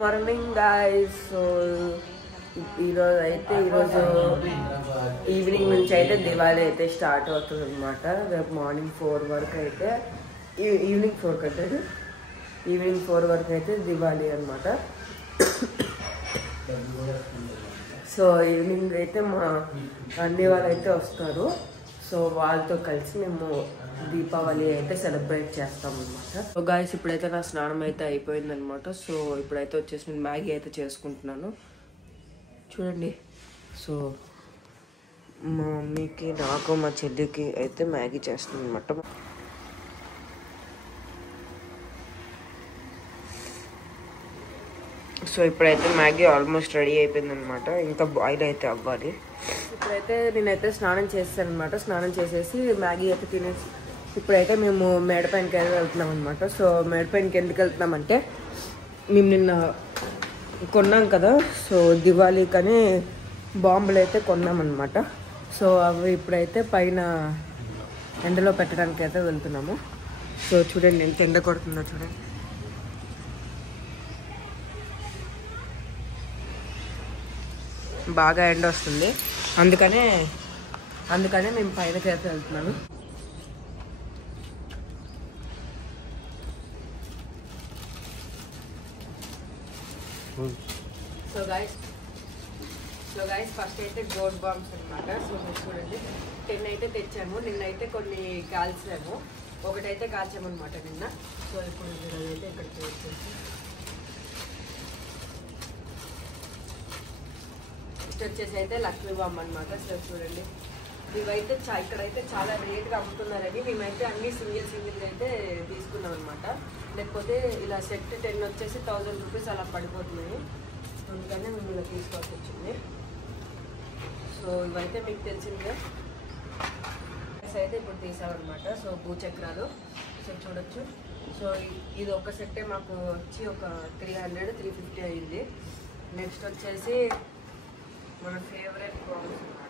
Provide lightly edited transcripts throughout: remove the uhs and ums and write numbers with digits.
Morning guys. So ఈరోజు evening నుంచి అయితే దివాళీ అయితే స్టార్ట్ అవుతుంది అనమాట. రేపు మార్నింగ్ 4 వరకు అయితే ఈవినింగ్ 4 వరకు అయితే దివాళీ అనమాట. సో ఈవినింగ్ అయితే మా అన్ని వాళ్ళు అయితే వస్తారు. సో వాళ్ళతో కలిసి మేము దీపావళి అయితే సెలబ్రేట్ చేస్తాం అనమాట. సో గాయస్ ఇప్పుడైతే నా స్నానం అయితే అయిపోయింది అనమాట. సో ఇప్పుడైతే వచ్చేసి నేను మ్యాగీ అయితే చేసుకుంటున్నాను చూడండి. సో మా మమ్మీకి, నాకు, మా చెల్లికి అయితే మ్యాగీ చేస్తుంది అనమాట. సో ఇప్పుడైతే మ్యాగీ ఆల్మోస్ట్ రెడీ అయిపోయింది అనమాట. ఇంకా బాయిల్ అయితే అవ్వాలి. ఇప్పుడైతే నేనైతే స్నానం చేస్తాను అనమాట. స్నానం చేసేసి మ్యాగీ అయితే తినేసి ఇప్పుడైతే మేము మేడపైనకి వెళ్తున్నాం అనమాట. సో మేడపైనకి ఎందుకు వెళ్తున్నామంటే మేము నిన్న కొన్నాం కదా. సో దివాళీకని బాంబులు అయితే కొన్నామన్నమాట. సో అవి ఇప్పుడైతే పైన ఎండలో పెట్టడానికి అయితే వెళ్తున్నాము. సో చూడండి ఎంత ఎండ కొడుతుందో చూడండి. బాగా ఎండ వస్తుంది. అందుకనే మేము పైనకి అయితే వెళ్తున్నాము. సో గైస్ ఫస్ట్ అయితే గోడ్ బాంబ్స్ అనమాట. సో మీరు చూడండి 10 అయితే తెచ్చాము. నిన్నైతే కొన్ని కాల్చాము. ఒకటైతే కాల్చామన్నమాట నిన్న. సో ఇప్పుడు అయితే ఇక్కడికి వచ్చేసి వచ్చేసి అయితే లక్ష్మీ బాంబ్ అనమాట. సో చూడండి ఇవైతే ఇక్కడైతే చాలా రేట్గా అమ్ముతున్నారని మేమైతే అన్ని సింగిల్ అయితే తీసుకున్నాం అనమాట. లేకపోతే ఇలా సెట్ 10 వచ్చేసి 1000 రూపీస్ అలా పడిపోతున్నాయి. అందుకనే మేము ఇలా తీసుకోవాల్సి వచ్చింది. సో ఇవైతే మీకు తెలిసిందే అయితే ఇప్పుడు తీసామన్నమాట. సో భూచక్రాలు సో చూడొచ్చు. సో ఇది ఒక సెట్టే మాకు వచ్చి ఒక 300-350 అయింది. నెక్స్ట్ వచ్చేసి మన ఫేవరెట్ బాంబ్స్ అన్నమాట.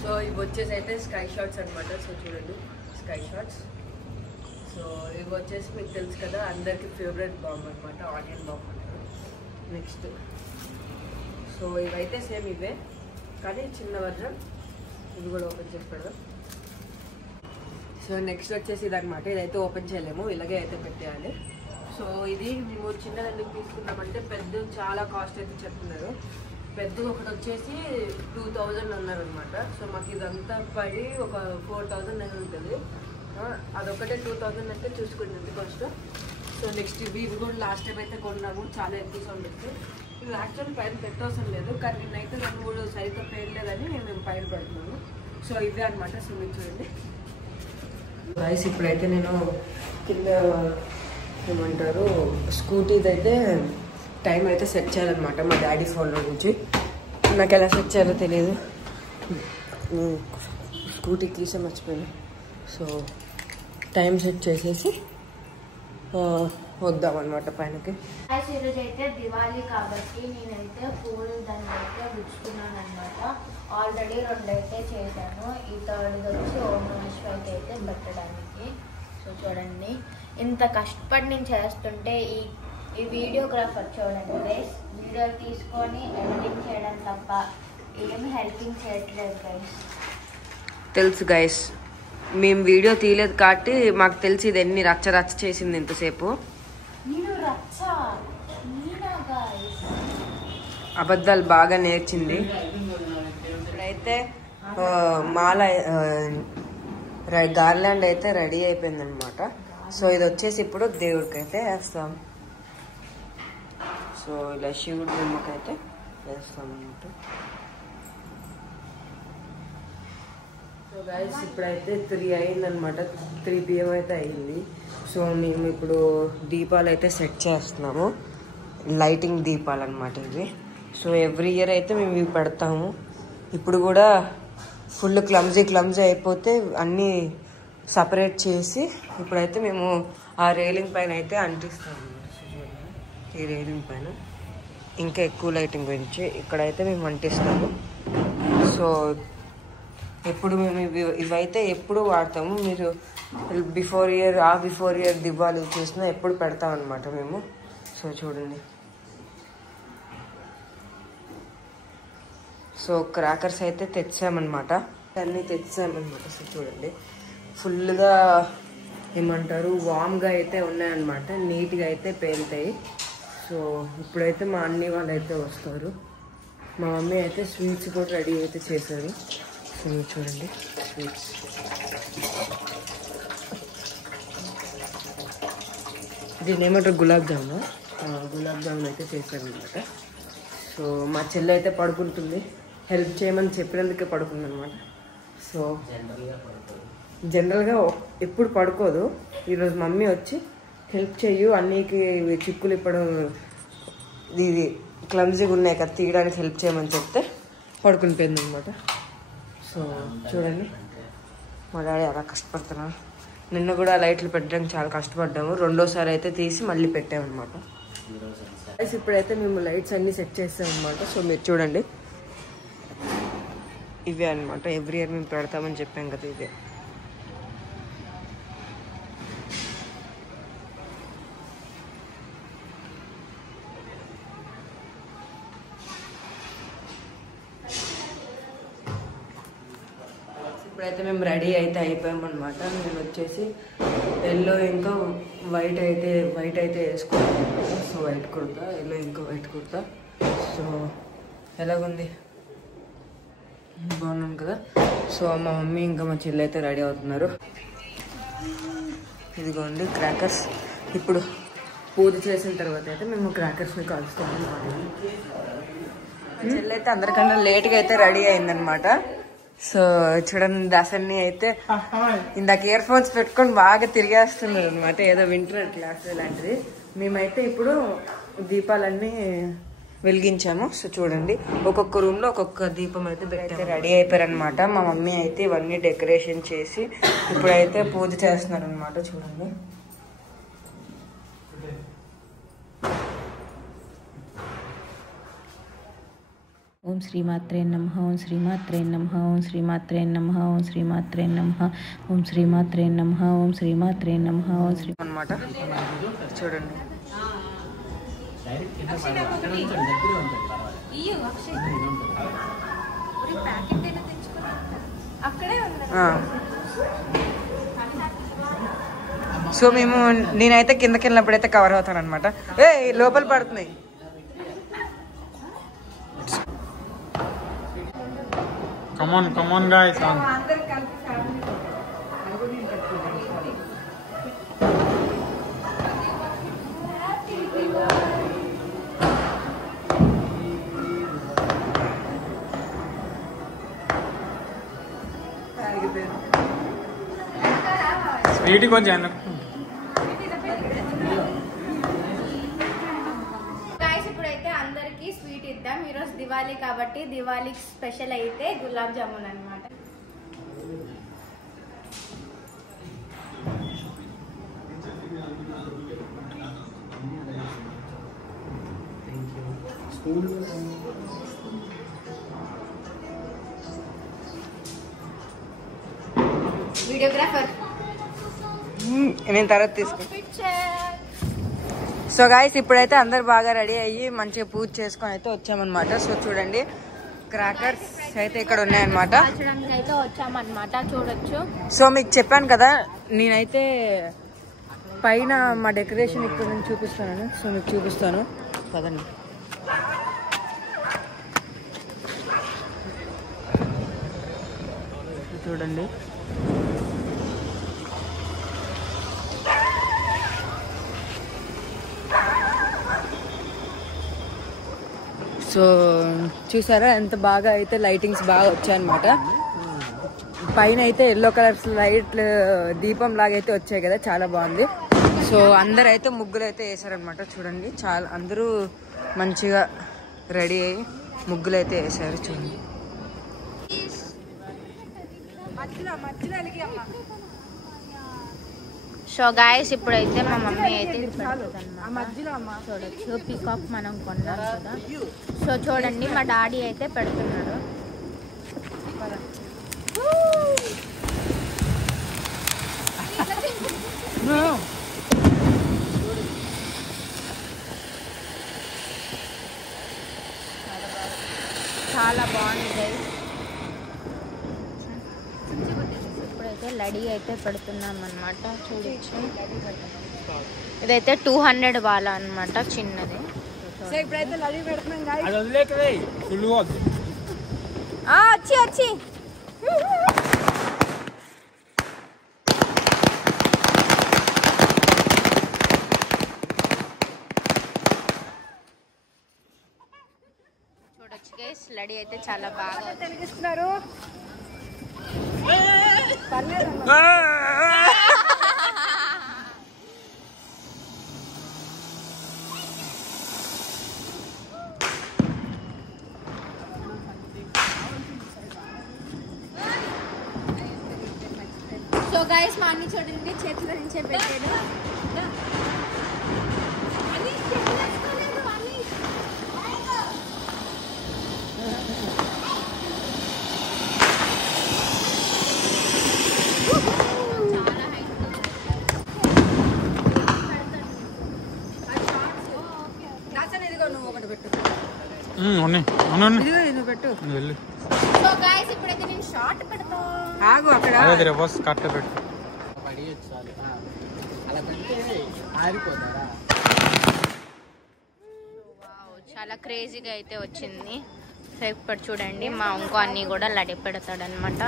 సో ఇవి వచ్చేసి అయితే స్కై షాట్స్ అనమాట. సో చూడండి స్కై షాట్స్. సో ఇవి వచ్చేసి మీకు తెలుసు కదా అందరికి ఫేవరెట్ బాంబ్ అనమాట, ఆనియన్ బాంబ్ అంటారు. నెక్స్ట్ సో ఇవైతే సేమ్ ఇవే కానీ చిన్న వర్జన్. ఇది కూడా ఓపెన్ చేసి పెడదాం. సో నెక్స్ట్ వచ్చేసి ఇది అనమాట. ఇదైతే ఓపెన్ చేయలేము, ఇలాగే అయితే పెట్టేయాలి. సో ఇది మేము చిన్నది ఎందుకు తీసుకున్నామంటే పెద్ద చాలా కాస్ట్ అయితే చెప్తున్నారు. పెద్ద ఒకటి వచ్చేసి 2000 అన్నారు అనమాట. సో మాకు ఇదంతా పడి ఒక 4000 అని ఉంటుంది. అదొకటే 2000 అంటే చూసుకోండి ఎంత కాస్ట్. సో నెక్స్ట్ ఇవి కూడా లాస్ట్ టైం అయితే కొన్నాము. చాలా ఎక్కువ సౌండ్ వచ్చి ఇవి యాక్చువల్ పైన పెట్టవసరం లేదు, కానీ నేనైతే 2-3 సరిగ్గా పేర్లేదని మేము పైన పెడుతున్నాము. సో ఇవే అనమాట. సో మీరు చూడండి రైస్. ఇప్పుడైతే నేను కింద ఏమంటారు స్కూటీది అయితే టైం అయితే సెట్ చేయాలన్నమాట మా డాడీ ఫోన్లో నుంచి. నాకు ఎలా సెట్ చేయాలో తెలియదు. స్కూటీ కీసే మర్చిపోయాను. సో టైం సెట్ చేసేసి వద్దామన్నమాట పైనకి. ఈరోజు అయితే దివాళీ కాబట్టి నేనైతే పూలు దాన్ని అయితే గుచ్చుకున్నాను అనమాట. ఆల్రెడీ 2 అయితే చేశాను. ఈ 3rd వచ్చి ఓం నమః శివాయకి అయితే పెట్టడానికి. సో చూడండి ఇంత కష్టపడి నేను చేస్తుంటే ఈ వీడియోగ్రాఫర్ చూడండి గైస్, వీడియో తీసుకొని ఎడిటింగ్ చేయడం తప్ప ఏమి హెల్పింగ్ చేయట్లేదు గైస్. తెలుసు గైస్, మేము వీడియో తీయలేదు కాబట్టి మాకు తెలిసి ఇది ఎన్ని రచ్చ చేసింది ఇంతసేపు. అబద్ధాలు బాగా నేర్చింది. ఇప్పుడైతే మాల గార్లాండ్ అయితే రెడీ అయిపోయింది అనమాట. సో ఇది వచ్చేసి ఇప్పుడు దేవుడికి అయితే వేస్తాం. సో ఇలా శివుడి బొమ్మకైతే వేస్తాం అన్నమాట. సో గైస్ ఇప్పుడైతే 3 అయిందనమాట. 3 PM అయితే అయింది. సో మేము ఇప్పుడు దీపాలు అయితే సెట్ చేస్తున్నాము. లైటింగ్ దీపాలు అనమాట ఇవి. సో ఎవ్రీ ఇయర్ అయితే మేము ఇవి పెడతాము. ఇప్పుడు కూడా ఫుల్ క్లమ్జీ అయిపోతే అన్నీ సపరేట్ చేసి ఇప్పుడైతే మేము ఆ రైలింగ్ పైన అయితే అంటిస్తాము. ఈ రైలింగ్ పైన ఇంకా ఎక్కువ లైటింగ్ పెంచి ఇక్కడైతే మేము అంటిస్తాము. సో ఎప్పుడు మేము ఇవైతే ఎప్పుడు వాడతాము. మీరు బిఫోర్ ఇయర్ దివాళీ చేసినా ఎప్పుడు పెడతాం అనమాట మేము. సో చూడండి. సో క్రాకర్స్ అయితే తెచ్చామన్నమాట, అన్నీ తెచ్చామన్నమాట. సో చూడండి ఫుల్గా ఏమంటారు వామ్గా అయితే ఉన్నాయన్నమాట, నీట్గా అయితే పేలుతాయి. సో ఇప్పుడైతే మా అన్ని వాళ్ళు అయితే వస్తారు. మా మమ్మీ అయితే స్వీట్స్ కూడా రెడీ అయితే చేశారు. సో చూడండి స్వీట్స్. దీన్ని ఏమంటారు గులాబ్ జామున్ అయితే చేశారనమాట. సో మా చెల్లి అయితే పడుకుంటుంది, హెల్ప్ చేయమని చెప్పినందుకే పడుకుంది అనమాట. సో జనరల్గా ఎప్పుడు పడుకోదు. ఈరోజు మమ్మీ వచ్చి హెల్ప్ చెయ్యు అన్నికి చిక్కులు ఇప్పడం ఇది క్లమ్జీగా ఉన్నాయి కదా తీయడానికి హెల్ప్ చేయమని చెప్తే పడుకుని పోయింది అనమాట. సో చూడండి మా డాడీ అలా కష్టపడుతున్నాను. నిన్న కూడా లైట్లు పెట్టడానికి చాలా కష్టపడ్డాము. రెండోసారి అయితే తీసి మళ్ళీ పెట్టామన్నమాట. ఇప్పుడైతే మేము లైట్స్ అన్నీ సెట్ చేస్తామన్నమాట. సో మీరు చూడండి ఇవే అనమాట, ఎవ్రీ ఇయర్ మేము పెడతామని చెప్పాం కదా ఇదే. ఇప్పుడైతే మేము రెడీ అయితే అయిపోయామన్నమాట. నేను వచ్చేసి ఎల్లో ఇంకా వైట్ అయితే వేసుకున్నాను. సో వైట్ కుర్తా, ఎల్లో ఇంకా వైట్ కుర్తా. సో ఎలాగుంది, బాగున్నాను కదా. సో మా మమ్మీ ఇంకా మా చెల్లి అయితే రెడీ అవుతున్నారు. ఇదిగోండి క్రాకర్స్. ఇప్పుడు పూజ చేసిన తర్వాత అయితే మేము క్రాకర్స్ని కాల్చుతాము. చెల్లి అయితే అందరికన్నా లేట్గా అయితే రెడీ అయిందనమాట. సో చూడండి దాసన్ని అయితే ఇందాక ఇయర్ ఫోన్స్ పెట్టుకొని బాగా తిరిగేస్తున్నారు అనమాట, ఏదో వింటున్నారు క్లాస్ లాంటిది. మేమైతే ఇప్పుడు దీపాలన్నీ వెలిగించాము. సో చూడండి ఒక్కొక్క రూమ్ లో ఒక్కొక్క దీపం అయితే రెడీ అయిపోయారనమాట. మా మమ్మీ అయితే ఇవన్నీ డెకరేషన్ చేసి ఇప్పుడైతే పూజ చేస్తున్నారు అనమాట. చూడండి ఓం శ్రీమాత్రే నమః, ఓం శ్రీమాత్రే నమః, ఓం శ్రీమాత్రే నమః, ఓం శ్రీమాత్రే నమః, ఓం శ్రీమాత్రే నమః, ఓం శ్రీమాత్రే నమః, ఓం శ్రీ అనమాట. చూడండి సో మేము నేనైతే కిందకి వెళ్ళినప్పుడైతే కవర్ అవుతాను అనమాట. లోపల పడుతున్నాయి. Come on guys. Sweetie ko jana. Sweet ఇద్దాం. ఈరోజు దివాళీ కాబట్టి దివాళీ స్పెషల్ అయితే గులాబ్ జామున్ అన్నమాట. వీడియోగ్రాఫర్ నేను తర్వాత తీసుకుంటా. సో గాయస్ ఇప్పుడైతే అందరు బాగా రెడీ అయ్యి మంచిగా పూజ చేసుకొని అయితే వచ్చామన్నమాట. సో చూడండి క్రాకర్స్ అయితే ఇక్కడ ఉన్నాయన్నమాట. చూడొచ్చు. సో మీకు చెప్పాను కదా నేనైతే పైన మా డెకరేషన్ ఇక్కడ నుంచి చూపిస్తాను. సో మీకు చూపిస్తాను పదండి. చూడండి సో చూసారా ఎంత బాగా అయితే లైటింగ్స్ బాగా వచ్చాయన్నమాట. పైన అయితే ఎల్లో కలర్స్ లైట్లు దీపం లాగా అయితే వచ్చాయి కదా, చాలా బాగుంది. సో అందరు అయితే ముగ్గులు అయితే వేసారనమాట. చూడండి చాలా అందరూ మంచిగా రెడీ అయ్యి ముగ్గులు అయితే వేసారు. చూడండి సో గాయస్ ఇప్పుడైతే మా మమ్మీ అయితే చూడొచ్చు పీకాక్ మనం కొన్నాం కదా. సో చూడండి మా డాడీ అయితే పెడుతున్నాడు. చాలా బాగుంది గైస్. ఇప్పుడైతే లడీ అయితే పెడుతున్నాం అనమాట. చూడొచ్చు ఇదైతే 200 బాల అనమాట, చిన్నది. ఇప్పుడైతే లడీ పెడుతున్నాం. వచ్చి చూడొచ్చు గైస్, లడీ అయితే చాలా బాగా తెలిగిస్తున్నారు. సో గైస్ మా అన్ని చూడండి చేతిలో నుంచే పెట్టాడు. నువ్వు ఒకటి పెట్టు. పెట్టు. సో గైస్ ఇప్పుడైతే నేను షార్ట్ పెడతా. ఆగు అక్కడ. రివర్స్ కట్ పెట్టు. చాలా క్రేజీగా అయితే వచ్చింది. సో ఇప్పుడు చూడండి మా ఇంకో అన్ని కూడా లడి పెడతాడు అనమాట.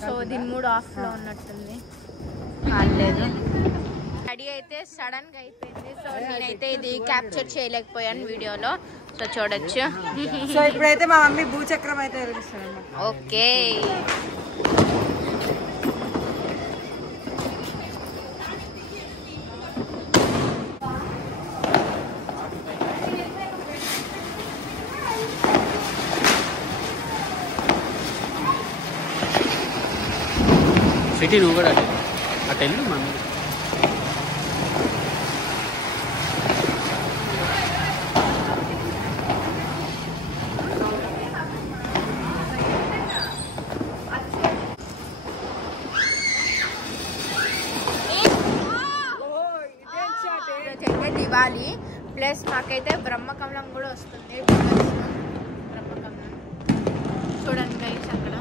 సో దీని మూడు ఆఫ్ లో ఉన్నట్టుంది, కాలేదు. రెడీ అయితే సడన్ గా అయిపోయింది. సో నేనైతే ఇది క్యాప్చర్ చేయలేకపోయాను వీడియోలో. సో చూడొచ్చు. సో ఇప్పుడైతే మా మమ్మీ భూచక్రం అయితే వెలిగిస్తాను. ఓకే సిటీ నువ్వు కూడా అటు వెళ్ళు మమ్మీ. దివాలి ప్లస్ మాకైతే బ్రహ్మకమలం కూడా వస్తుంది. బ్రహ్మకమలం చూడండి గైస్ అక్కడ.